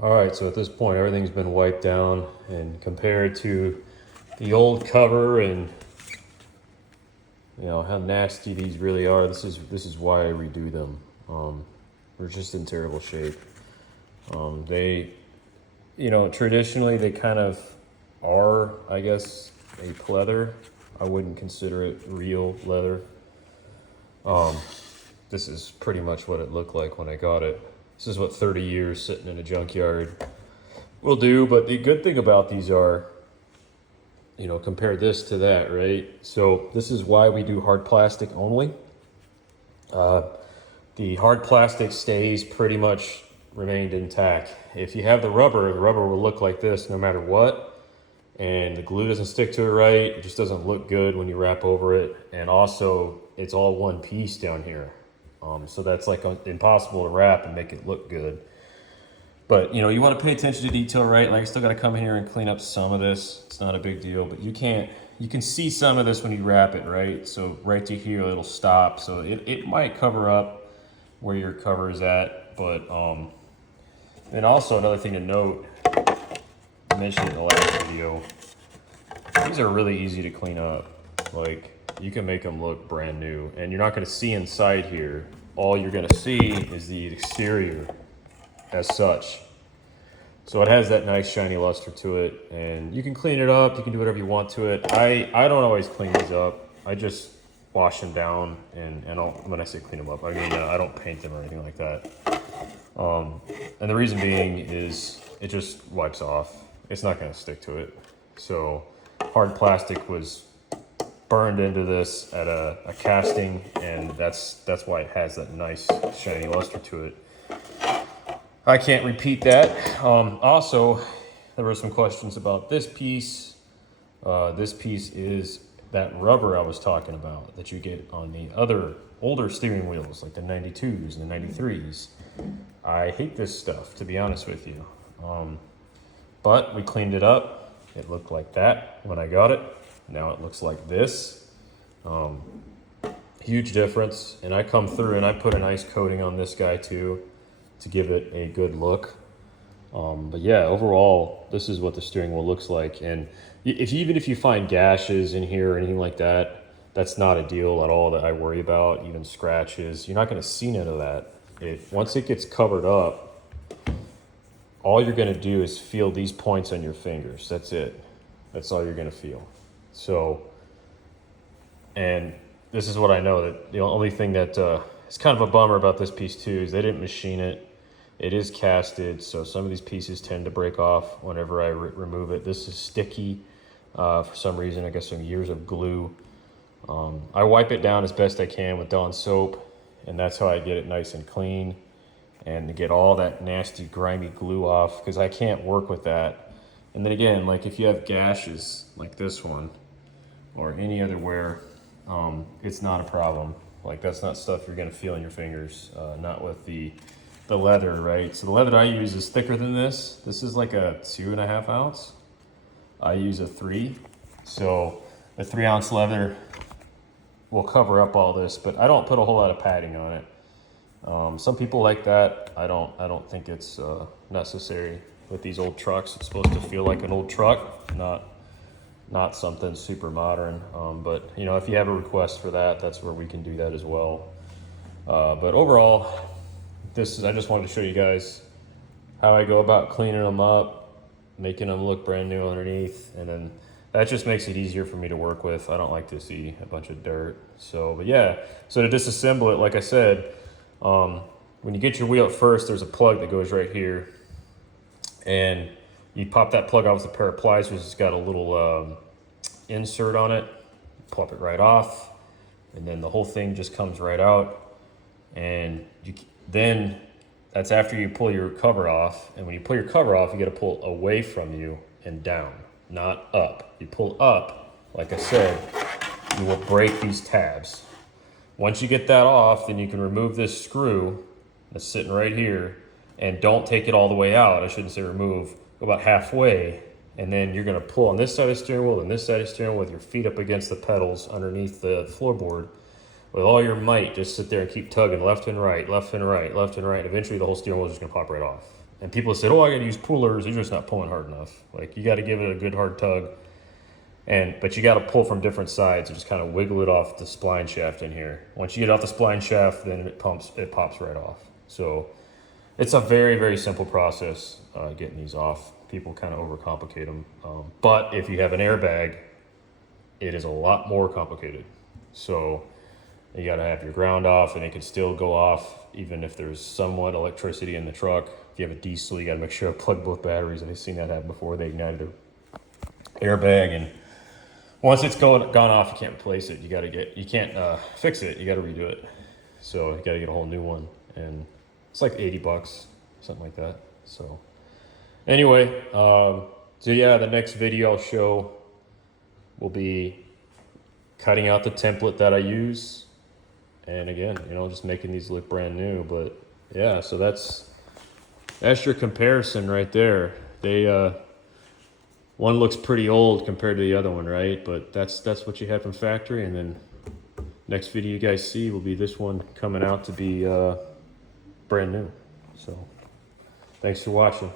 All right, so at this point, everything's been wiped down, and compared to the old cover and how nasty these really are, this is why I redo them. They're just in terrible shape. They, traditionally they kind of are, I guess, a pleather. I wouldn't consider it real leather. Um, this is pretty much what it looked like when I got it. This is what 30 years sitting in a junkyard will do. But the good thing about these are, compare this to that, right? So this is why we do hard plastic only. Uh, the hard plastic stays pretty much remained intact. If you have the rubber will look like this no matter what. And the glue doesn't stick to it right. It just doesn't look good when you wrap over it. And also, it's all one piece down here. So that's like impossible to wrap and make it look good. But you want to pay attention to detail, right? Like I still got to come here and clean up some of this. It's not a big deal, but you can see some of this when you wrap it, right? So right to here, it'll stop. So it might cover up where your cover is at. But and also another thing to note, I mentioned in the last video, these are really easy to clean up. Like you can make them look brand new, and you're not going to see inside here. All you're going to see is the exterior as such. So it has that nice shiny luster to it, and you can clean it up. You can do whatever you want to it. I don't always clean these up. I just wash them down, and when I say clean them up, I mean I don't paint them or anything like that. And the reason being is it just wipes off. It's not going to stick to it. So hard plastic was burned into this at a casting, and that's why it has that nice shiny luster to it. I can't repeat that. Also, there were some questions about this piece. This piece is that rubber I was talking about that you get on the other older steering wheels, like the 92s and the 93s. I hate this stuff, to be honest with you. But we cleaned it up. It looked like that when I got it. Now it looks like this. Huge difference. And I come through and I put a nice coating on this guy too to give it a good look. But yeah, overall, this is what the steering wheel looks like. And even if you find gashes in here or anything like that, that's not a deal at all that I worry about. Even scratches, you're not going to see none of that. Once it gets covered up, all you're going to do is feel these points on your fingers. That's it. That's all you're going to feel. So, and this is what I know, that the only thing that is kind of a bummer about this piece too is they didn't machine it. It is casted, so some of these pieces tend to break off whenever I remove it. This is sticky for some reason. I guess some years of glue. I wipe it down as best I can with Dawn soap, and that's how I get it nice and clean and to get all that nasty, grimy glue off, because I can't work with that. And then again, like if you have gashes like this one or any other wear, it's not a problem. Like that's not stuff you're gonna feel in your fingers, not with the leather, right? So the leather I use is thicker than this. This is like a 2.5 ounce. I use a 3. So a 3-ounce leather will cover up all this, but I don't put a whole lot of padding on it. Some people like that. I don't think it's necessary with these old trucks. It's supposed to feel like an old truck, not something super modern. But if you have a request for that, that's where we can do that as well. But overall, I just wanted to show you guys how I go about cleaning them up, making them look brand new underneath, and then that just makes it easier for me to work with. I don't like to see a bunch of dirt. So, but yeah, so to disassemble it, like I said, when you get your wheel at first, there's a plug that goes right here, and you pop that plug off with a pair of pliers. It's got a little insert on it. Plop it right off, and then the whole thing just comes right out. And then that's after you pull your cover off. And when you pull your cover off, you got to pull away from you and down, not up. You pull up, like I said, you will break these tabs. Once you get that off, then you can remove this screw that's sitting right here, and don't take it all the way out. I shouldn't say remove, go about halfway, and then you're gonna pull on this side of the steering wheel and this side of the steering wheel with your feet up against the pedals underneath the floorboard. With all your might, just sit there and keep tugging left and right, left and right, left and right. Eventually the whole steering wheel is just gonna pop right off. And people said, oh, I gotta use pullers. You're just not pulling hard enough. Like, you gotta give it a good hard tug. But you gotta pull from different sides and just kind of wiggle it off the spline shaft in here. Once you get off the spline shaft, then it pops right off. So it's a very, very simple process getting these off. People kind of overcomplicate them. But if you have an airbag, it is a lot more complicated. So you got to have your ground off, and it can still go off even if there's somewhat electricity in the truck. If you have a diesel, you got to make sure to plug both batteries. And I've seen that happen before. They ignited an airbag, and once it's gone off, you can't replace it. You can't fix it. You got to redo it. So you got to get a whole new one, and it's like $80, something like that. So anyway, so yeah, the next video I'll show will be cutting out the template that I use. And again, just making these look brand new. But yeah, so that's your comparison right there. One looks pretty old compared to the other one, right? But that's what you had from factory. And then next video you guys see will be this one coming out to be brand new. So thanks for watching.